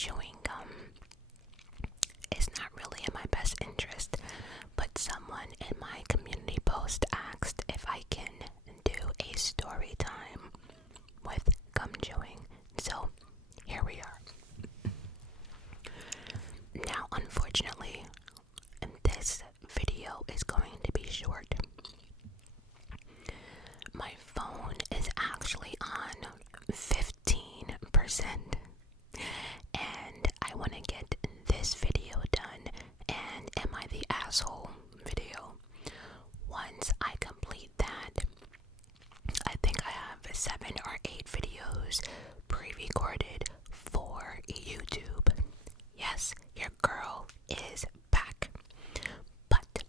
chewing gum is not really in my best interest, but someone in my community post asked if I can do a story time with gum chewing, so here we are. Now, unfortunately, this video is going to be short. My phone is actually on 15%, and I want to get this video done and Am I the Asshole video. Once I complete that, I think I have 7 or 8 videos pre-recorded for YouTube. Yes, your girl is back. But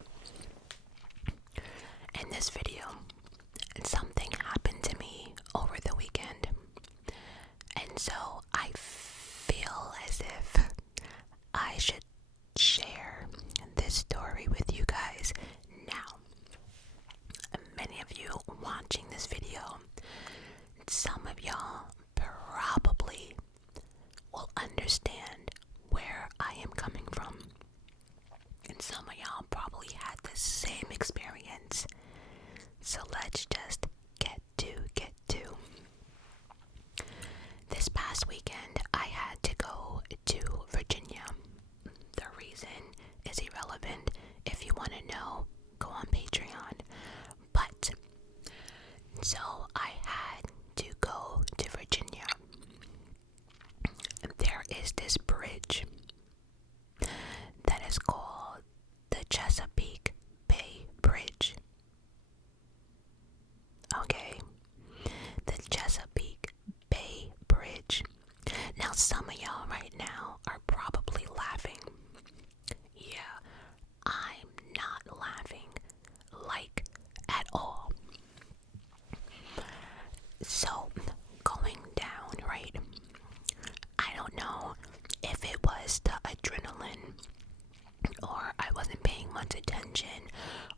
in this video, something happened to me over the weekend, and so I feel as if I should share this story with you guys now. Many of you watching this video, some of y'all probably will understand where I am coming from, and some of y'all probably had the same experience. So let's just get to. This past weekend, I had to go to Virginia. The reason is irrelevant. If you want to know, go on Patreon. But, so I had to go to Virginia. There is this bridge that is called the Chesapeake Bay Bridge. Okay, the Chesapeake Bay Bridge. Now, some of y'all right now are probably laughing. Yeah, I'm not laughing, like, at all. So, going down, right? I don't know if it was the adrenaline, or I wasn't paying much attention,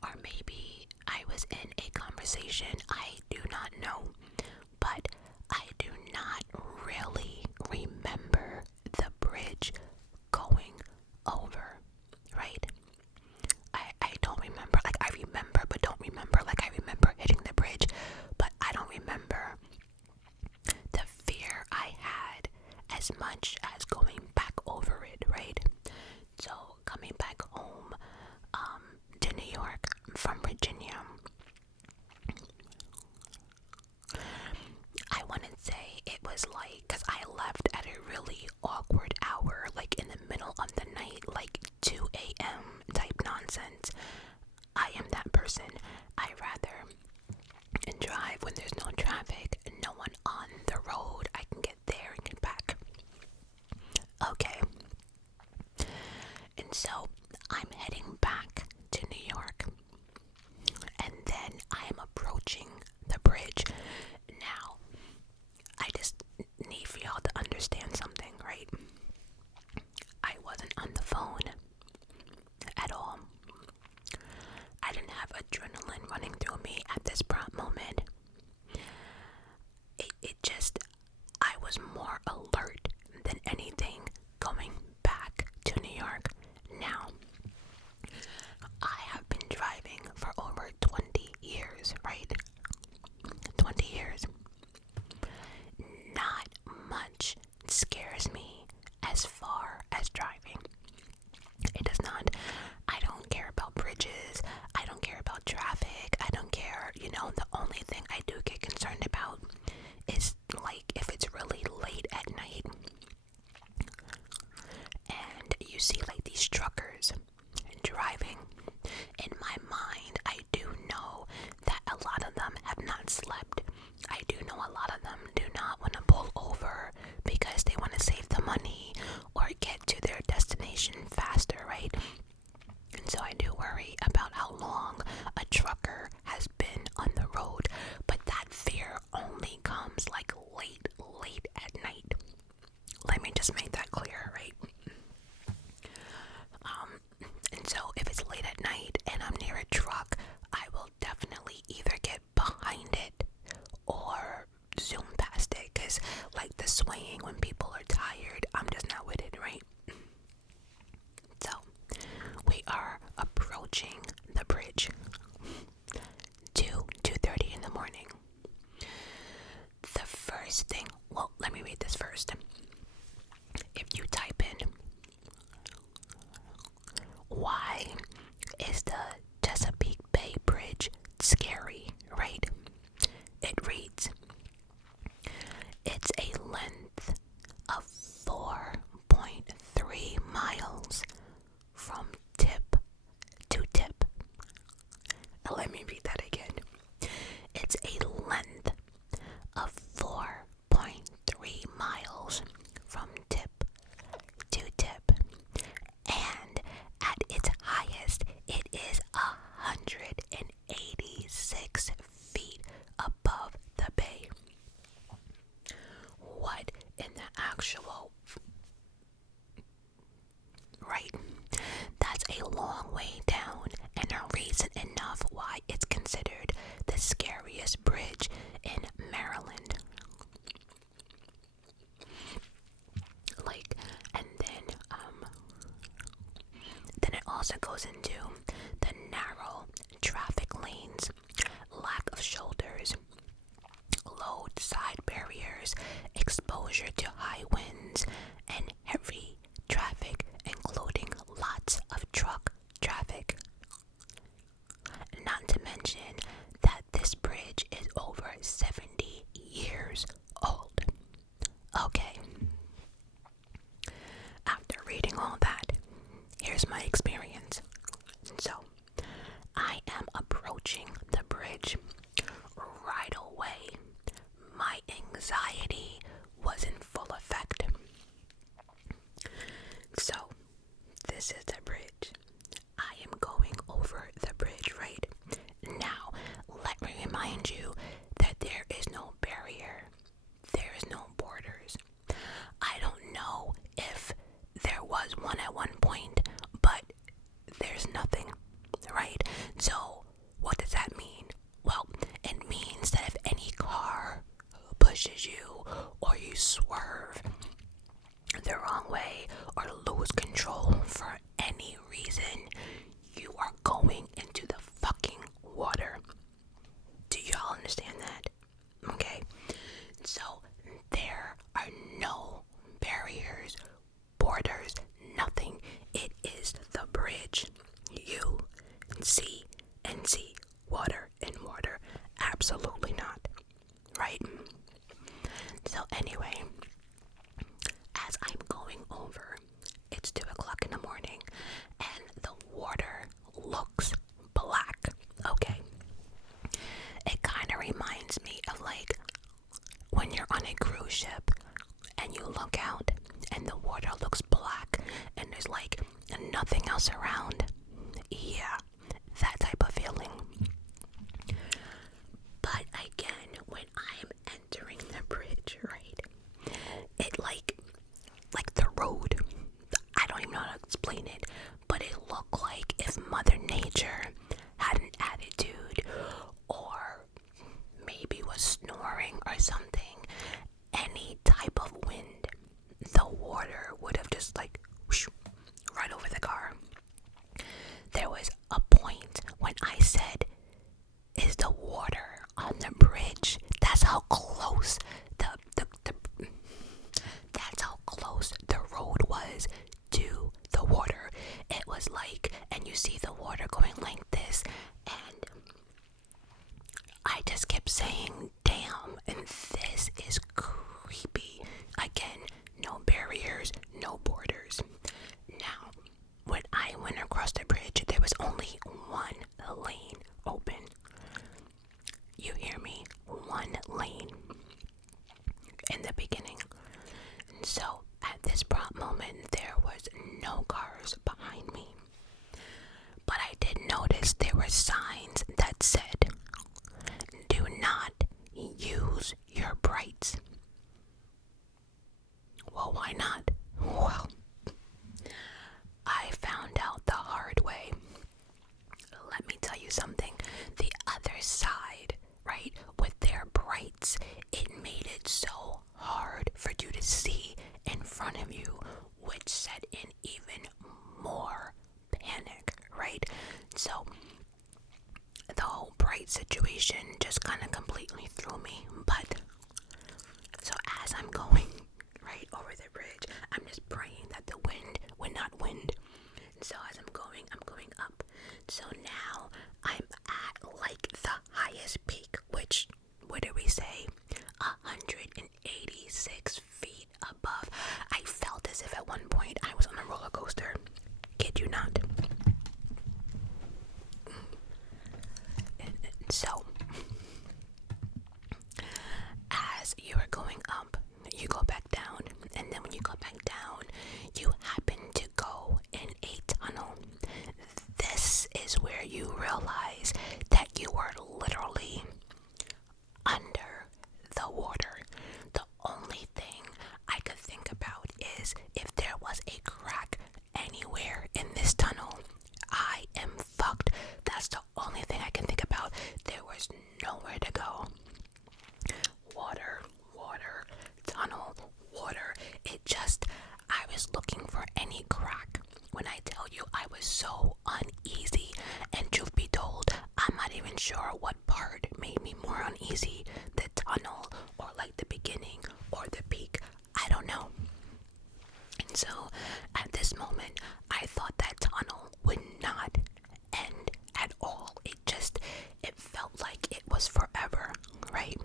or maybe I was in a conversation. I do not know, but I do not really remember the bridge going over, right? I don't remember. Like, I remember but don't remember. Like, I remember hitting the bridge, but I don't remember the fear I had as much as going back over it, right? So coming back home to New York from Virginia, I want to say it was like, because I left at a really awkward hour, like in the middle of the night, like 2 a.m. type nonsense. I am that person. I rather drive when there's no traffic, no one on the road. I can get there and get back. Okay. And so I'm heading back to New York, and then I am approaching the bridge. Now, I just need for y'all to understand something, right? I wasn't on the phone at all. I didn't have adrenaline running through me at this prompt moment. It just, I was more alert than anything going back to New York. Now, I have been driving for over 20 years, right? 20 years. Not much scares me as far as driving. It does not. I don't care about bridges. I don't care about traffic. I don't care. The only thing I do get concerned about is, like, if it's really late at night and you see, like, these truckers driving. In my mind, I do know that a lot of them have not slept. I do know a lot of them do not want to pull over because they want to save the money or get to their destination faster, right? And so I do worry about how long a trucker has been on the road, but that fear only comes like late at night. Let me just make that clear, right? And so if it's late at night and I'm near a truck, I will definitely either get behind it or zoom past it, because like the swaying when people are tired, I'm just not with it. 4.3 miles from tip to tip. Let me read that again. It's a length of 4.3 miles from tip to tip. And at its highest, it is 186 feet above the bay. What in the actual... Right? That's a long way down, and a reason enough why it's considered the scariest bridge in Maryland. Then it also goes into the narrow traffic lanes, lack of shoulders, low side barriers, exposure to high winds, and heavy traffic, including lots of truck traffic. Not to mention that this bridge is over 70 years old. Okay. After reading all that, here's my experience. So, I am approaching the bridge. Right away, my anxiety was in full effect. So, this is the bridge. I am going over the bridge, right? Now, let me remind you that there is no barrier. There is no borders. I don't know if there was one at one point, but there's nothing, right? So, what does that mean? Well, it means that if any car pushes you or you swerve the wrong way or lose control for any reason, you are going into the fucking water. Do y'all understand that? Okay? So, there are no barriers, borders, nothing. It is the bridge. You see and see water and water. Absolutely not. Right? So anyway, as I'm going over, it's 2 o'clock in the morning and the water looks black. Okay? It kind of reminds me of like when you're on a cruise ship and you look out and the water looks black and there's like nothing else around. Yeah, that type of feeling. But again, when I'm entering the bridge, right, it like the road, I don't even know how to explain it, but it looked like if Mother Nature had an attitude or maybe was snoring or something, any type of wind, the water would have just like whoosh, right over the car. There was a point when I said, is the water on the bridge? That's how close that's how close the road was to the water. It was like, and you see the water going like this, and I just kept saying, damn, and this is creepy. Again, no barriers, no borders. Now, when I went across the bridge, there was only one lane open. You hear me? One lane in the beginning. And so, at this prompt moment, there was no cars behind me. But I did notice there were signs that said, do not use your brights. Well, why not? Well, I found out the hard way. Let me tell you something. The other side, right, with their brights, it made it so hard for you to see in front of you, which set in even more panic, right? So, the whole bright situation just kind of completely threw me. But, so as I'm going right over the bridge, I'm just praying that the wind would not wind. So as I'm going up. So now I'm at like the highest peak, which, what did we say? 186 feet above. I felt was a crack anywhere in this tunnel, I am fucked. That's the only thing I can think about. There was nowhere to go. Water, water, tunnel, water. I was looking for any crack. When I tell you I was so uneasy, and truth be told, I'm not even sure what part made me more uneasy, the tunnel or like the beginning or the peak. I don't know. And so at this moment, I thought that tunnel would not end at all. It felt like it was forever, right?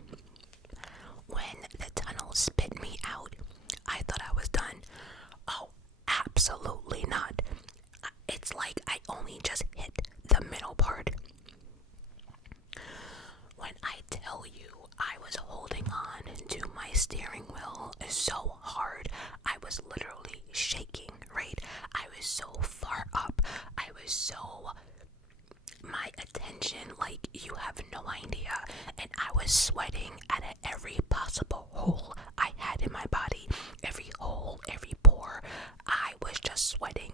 When the tunnel spit me out, I thought I was done. Oh, absolutely not. It's like I only just hit the middle part. When I tell you I was holding on to my steering wheel so hard, I was literally shaking, right? I was so far up. My attention, like, you have no idea. And I was sweating at every possible hole I had in my body. Every hole, every pore. I was just sweating.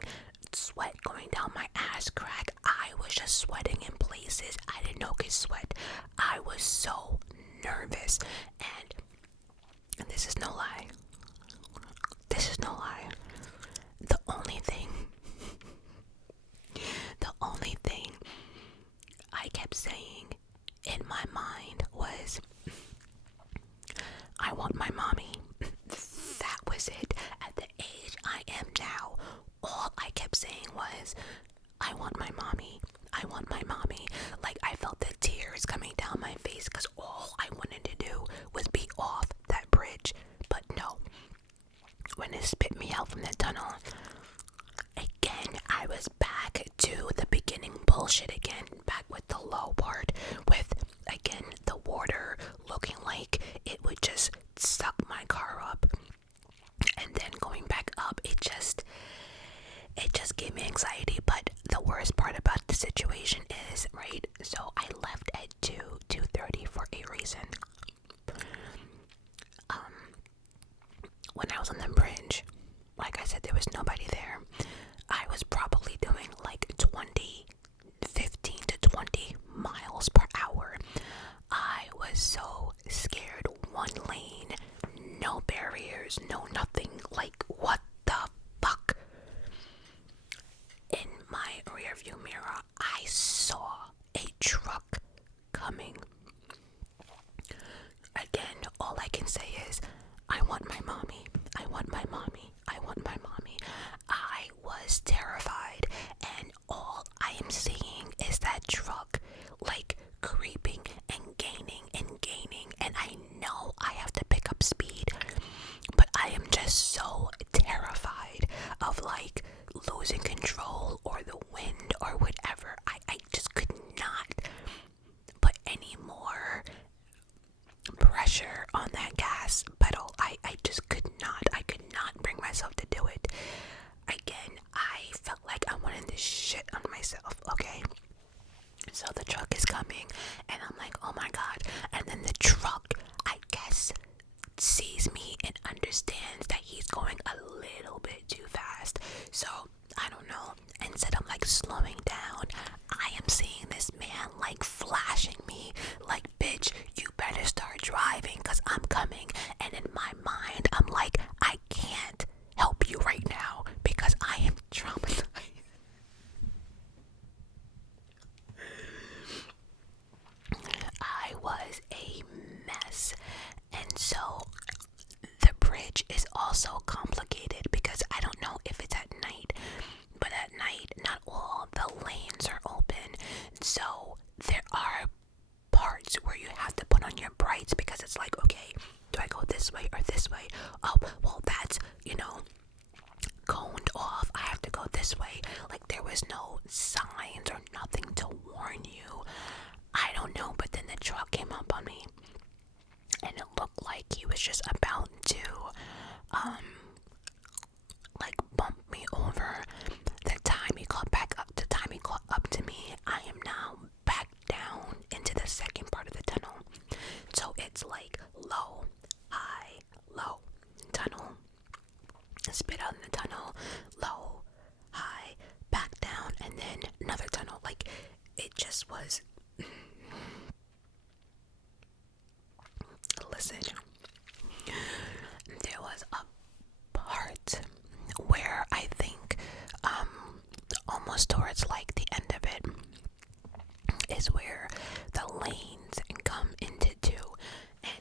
Sweat going down my ass crack. I was just sweating in places I didn't know could sweat. I was so nervous. And this is no lie. This is no lie. The only thing I kept saying in my mind was, I want my mommy. That was it. At the age I am now, all I kept saying was, I want my mommy. I want my mommy. Like, I felt the tears coming down my face because all I wanted to do was be off that bridge. But no. When it spit me out from the tunnel, again, I was back to the beginning bullshit again. Back with the low part. With, again, the water looking like it would just suck my car up. And then going back up, it just gave me anxiety. But the worst part about the situation is, right, so I left at 2:30 for a reason. When I was on the bridge, like I said, there was nobody there. I was probably doing like 15 to 20 miles per hour. I was so scared. One lane, no barriers, no nothing. Like, what the fuck? In my rearview mirror, I saw a truck coming. Again, all I can say is, I want my mommy. I want my mommy. I want my mommy. I was terrified, and all I am seeing is that truck, like, creeping and gaining and gaining, and I know I have to pick up speed, but I am just so terrified of, like, losing control or the wind or whatever. I just could not put any more pressure on that gas pedal. I just could not. I could not bring myself to do it. Again, I felt like I wanted to shit on myself, okay? So the truck is coming, and I'm like, oh my god. And then the truck, I guess, sees me and understands that he's going a little bit too fast. So, I don't know. Instead of, like, slowing down, I am seeing this man, like, flashing me, like, bitch, you better start driving, because I'm coming. And in my mind, I'm like, I can't help you right now, because I am traumatized. I was a mess. And so the bridge is also complicated because I don't know if it's at night, but at night not all the lanes are open. So there are parts where you have to put on your brights because it's like, okay, do I go this way or this way? Oh, well, that's, coned off. I have to go this way. Like, there was no signs or nothing to warn you. I don't know, but then the truck came up on me, and it looked like he was just about to, like, bump me over. The time he caught up to me, I am now back down into the second part of the tunnel. So it's like low, high, low, tunnel, spit out in the tunnel, because, listen, there was a part where I think almost towards like the end of it is where the lanes come into two, and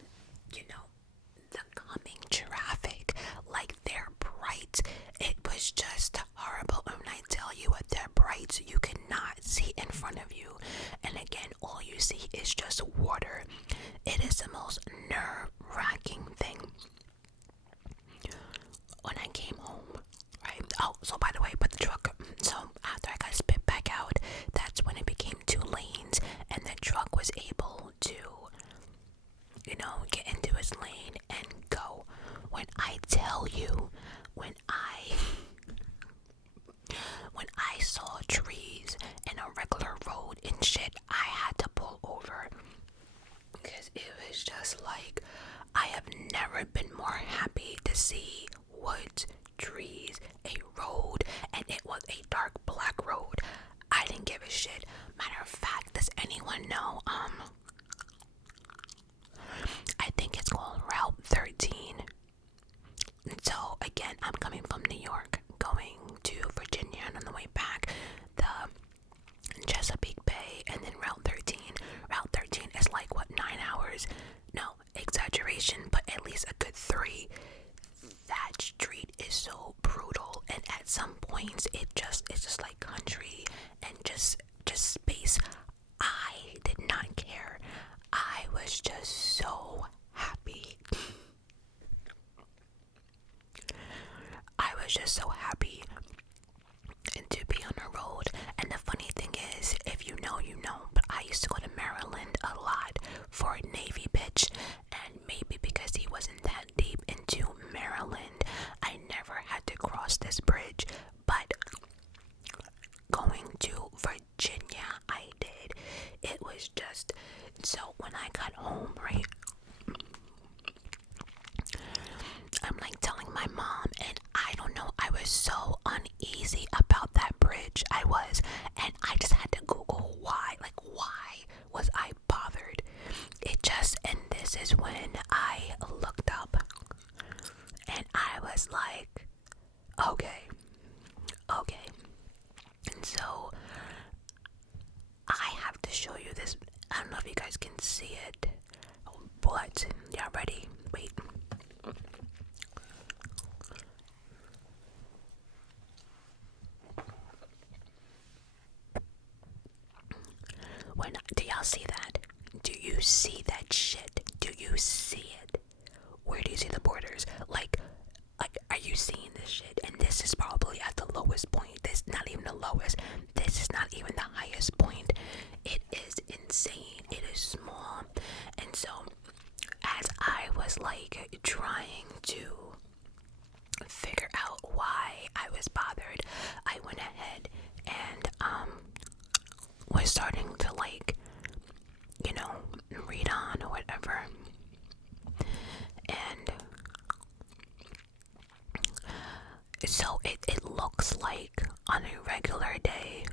the coming traffic, like they're bright. It was just horrible. And when I tell you what they're bright, you cannot see in front of you, and again all you see is just water. It is the most nerve-wracking thing. When I came home, right? Oh, so by the way, but the truck, so after I got spit back out, that's when it became 2 lanes, and the truck was able to, get into his lane and go. When I tell you, when I saw trees and a regular road and shit, I had to pull over, because it was just like, I have never been more happy to see woods, trees, a road, and it was a dark black road. I didn't give a shit. Matter of fact, does anyone know, I think it's called Route 13. So again, I'm coming from New York, going to Virginia, and on the way back, the Chesapeake Bay, and then Route 13. Route 13 is like, what, 9 hours? No, exaggeration, but at least a good 3. That street is so brutal, and at some points it's just like country and just space. I did not care. I was just so happy. I was just so happy to be on the road. And the funny thing is, if you know, you know, but I used to go to Maryland a lot for Navy pitch, and maybe because he wasn't that deep into Maryland, I never had to cross this bridge. But going to Virginia, I did. It was just, so when I got home, right, I'm like telling my mom, and I don't know, I was so uneasy about that bridge. I was, and I just had to Google why. Like, why was I bothered? And this is when I looked up, and I was like, okay. And so I have to show you this. I don't know if you guys can see it, but y'all ready? Wait. Do y'all see that? Do you see that shit? Do you see it? Where do you see the borders? Like, are you seeing this shit? And this is probably at the lowest point. This not even the lowest. This is not even the highest point. It is insane. It is small. And so, as I was like trying to figure out why I was bothered, I went ahead and was starting to like, read on or whatever. And so it looks like on a regular day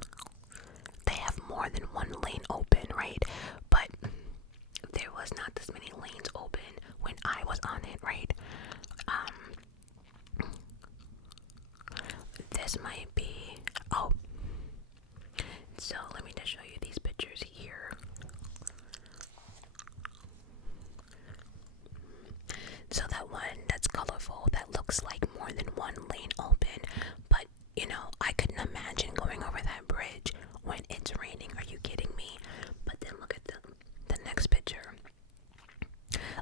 they have more than 1 lane open, right? But there was not this many lanes open when I was on it, right? This might be, so let me just show you these pictures here. So that one that's colorful, that looks like more than 1 lane open, but I couldn't imagine going over that bridge when it's raining. Are you kidding me? But then look at the next picture.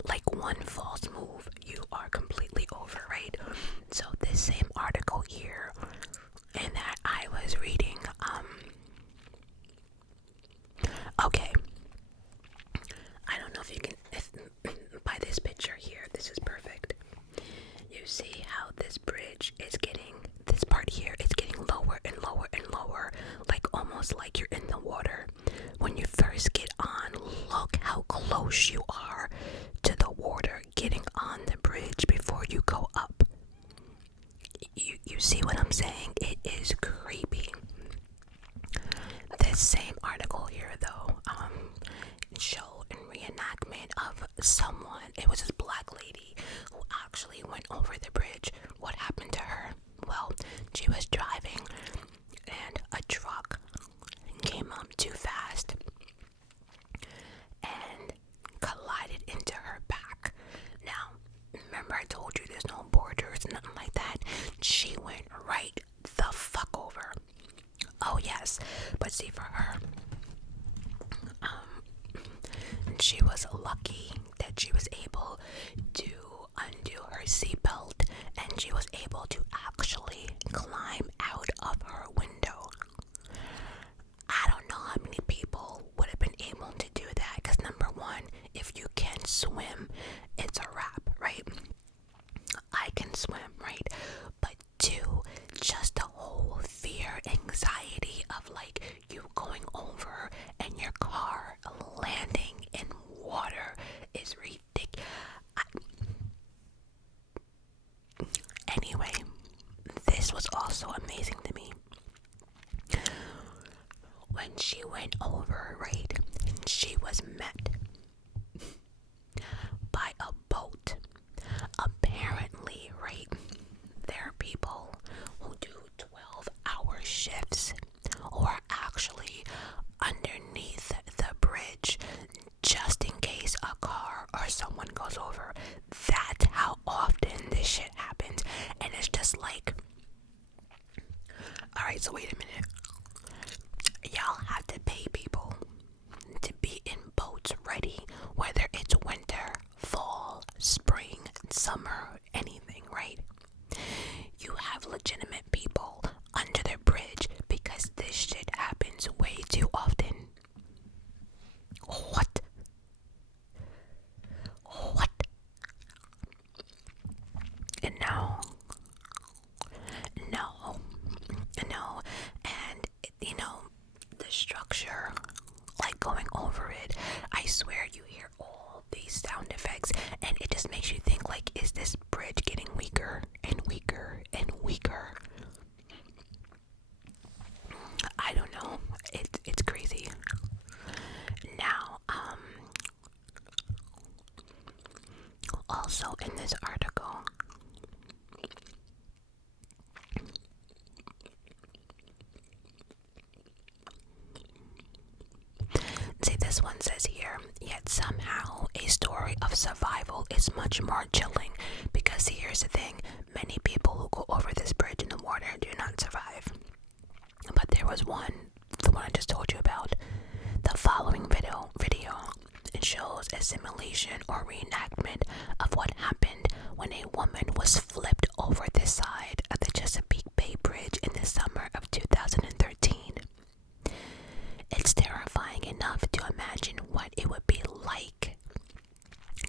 Like, one false move, you are completely over, right? So this same article here, and that I was reading, okay, I don't know if you can, by this picture here, this is perfect. You see how this bridge is getting, this part here is getting lower and lower and lower, like almost like you're in the water. When you first get on, look how close you are to the water getting on the bridge before you go up. You see what I'm saying? It is creepy. This same article here, though, shifts who are actually underneath the bridge just in case a car or someone goes over. That's how often this shit happens. And it's just like, alright, so wait a minute. Y'all have to pay people to be in boats ready, whether it's winter, fall, spring, summer, anything, right? You have legitimate people under the bridge because this shit happens way too often. What? No. And, the structure, like going over it, I swear you hear all these sound effects, and it just makes you think, like, is this bridge getting weaker and weaker and weaker? I don't know. It's crazy. Now, also in this article, see, this one says here, yet somehow a story of survival is much more chilling, because here's the thing, many people who go over this bridge in the water do not survive. But there was one, the one I just told you about. The following video, it shows a simulation or reenactment of what happened when a woman was flipped over the side of the Chesapeake Bay Bridge in the summer of 2013. It's terrifying enough to imagine what it would be like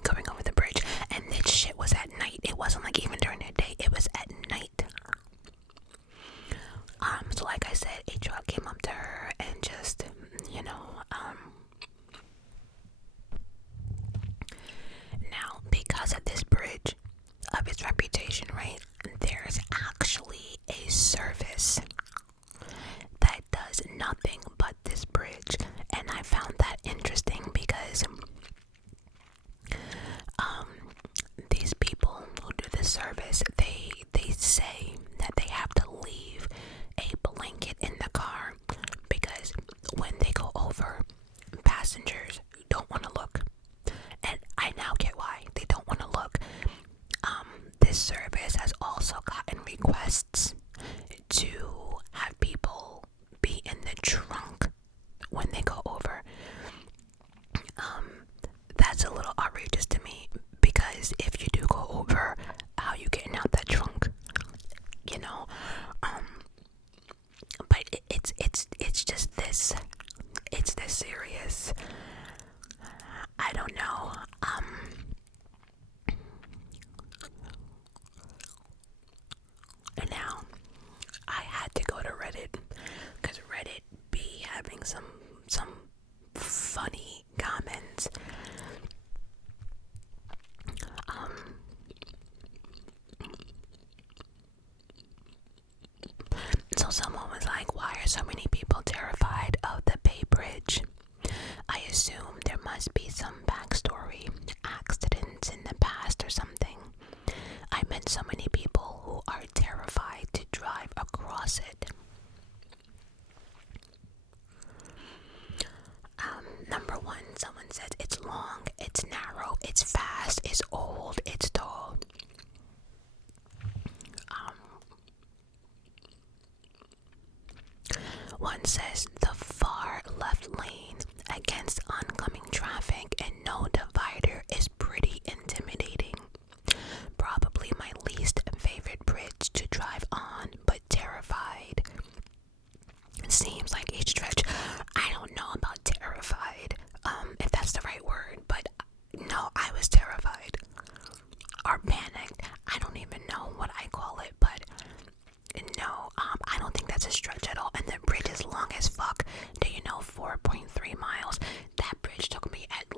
going over the bridge. And this shit was at night. It wasn't like even during the day. It was at night. So like I said, a truck came up to her and just, now, because of this bridge, of its reputation, right, there's actually a service that does nothing but this bridge. And I found that interesting because these people who do this service, they say that they have to leave a blanket in the car because when they go over, passengers don't want to look. And I now get why they don't want to look. This service has also gotten requests to have people be in the trunk when they go over. That's a little outrageous to me, because if you do go over, how you getting out that trunk? But it's just this. It's this serious. I don't know. And now I had to go to Reddit because Reddit be having some funny comments. So someone was like, why are so many people terrified of the Bay Bridge? I assume there must be some backstory, accidents in the past or something. I met so many people who are terrified to drive across it. Number one, someone says it's long, it's narrow, it's fast, it's old, it's tall. One says the far left lane against oncoming traffic and no divider is pretty intimidating. Probably my least favorite bridge to drive on, but terrified. Seems like a stretch. I don't know about terrified, if that's the right word, but no, I was terrified. Or panicked. I don't even know what I call it, but no, I don't think that's a stretch at all. And the bridge is long as fuck. Do you know 4.3 miles? That bridge took me at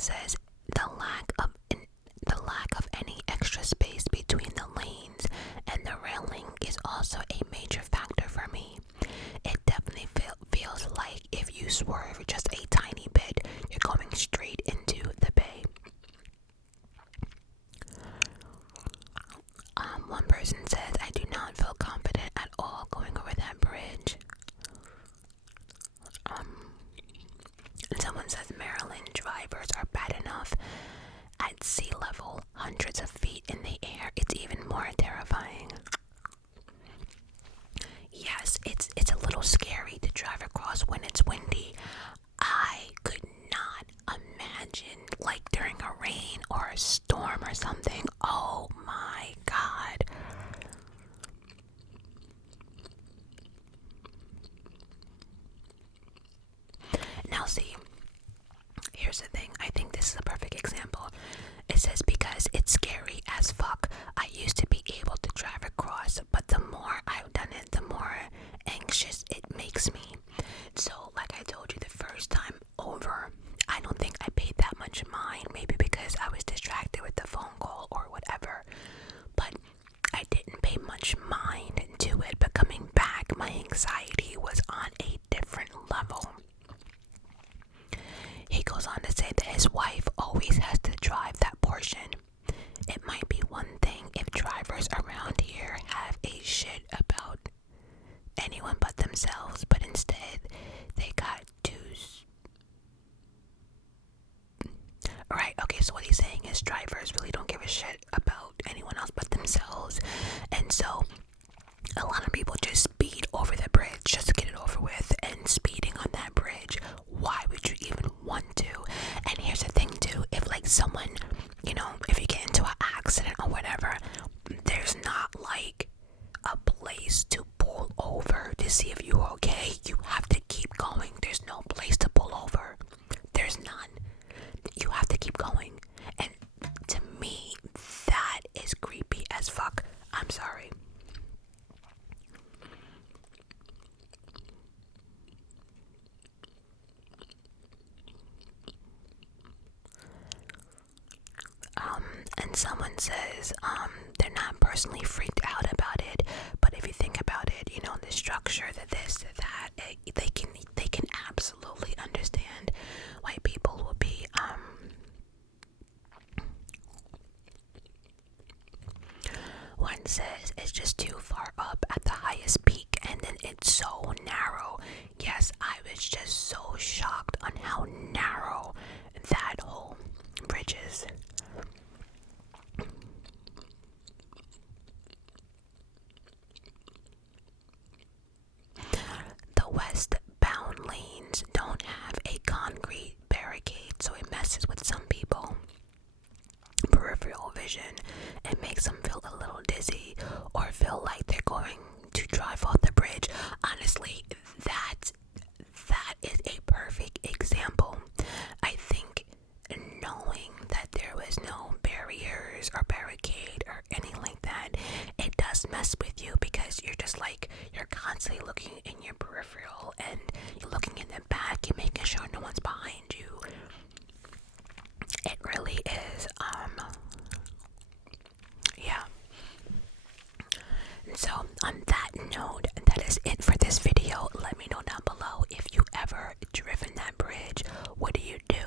says the lack of any extra space between the lanes and the railing is also a major factor for me. It definitely feels like if you swerve just a tiny bit, you're going straight into the bay. One person says, I do not feel confident at all going over that bridge. And someone says Maryland drivers are bad enough at sea level, hundreds of feet in the air. It's even more terrifying. Yes, it's a little scary to drive across when it's windy. I could not imagine like during a rain or a storm or something. Oh my God. Now see, here's the thing. I think this is a perfect example. It says because it's scary as fuck. I used to be able to drive across, but the more I've done it, the more anxious it makes me. So like I told you the first time over, I don't think I paid that much mind, maybe because I was distracted with the phone call or whatever, but I didn't pay much mind to it. But coming back, my anxiety was on a different level. He goes on to say that his wife always has to drive that portion. It might be one thing if drivers around here have a shit about anyone but themselves, but instead they got to... Right, okay, so what he's saying is drivers really don't give a shit about anyone else but themselves, and so a lot of people just speed over the bridge just to get it over with. And speeding on that bridge, why would you even want to? And here's the thing too, if like someone, you know, if you get into an accident or whatever, there's not like a place to pull over to see if you're okay. You have to keep going. There's no place to pull over. There's none. You have to keep going. And to me, that is creepy as fuck. I'm sorry. And someone says, they're not personally freaked out about it, but if you think about it, you know, the structure, the this, the that, they can absolutely understand why people will be, one says it's just too far up at the highest peak, and then it's so narrow. Yes, I was just so shocked on how narrow that whole bridge is. The westbound lanes don't have a concrete barricade, so it messes with some people. Peripheral vision, it makes them feel a little dizzy or feel like they're going to drive off the bridge. Honestly, that is a perfect example. I think knowing that there was no barriers or barricade or anything like that, it does mess with you because you're just like, you're constantly looking in your peripheral and you're looking in the back, you're making sure no one's behind you. It really is, yeah. So on that note, that is it for this video. Let me know down below if you ever driven that bridge. What do you do?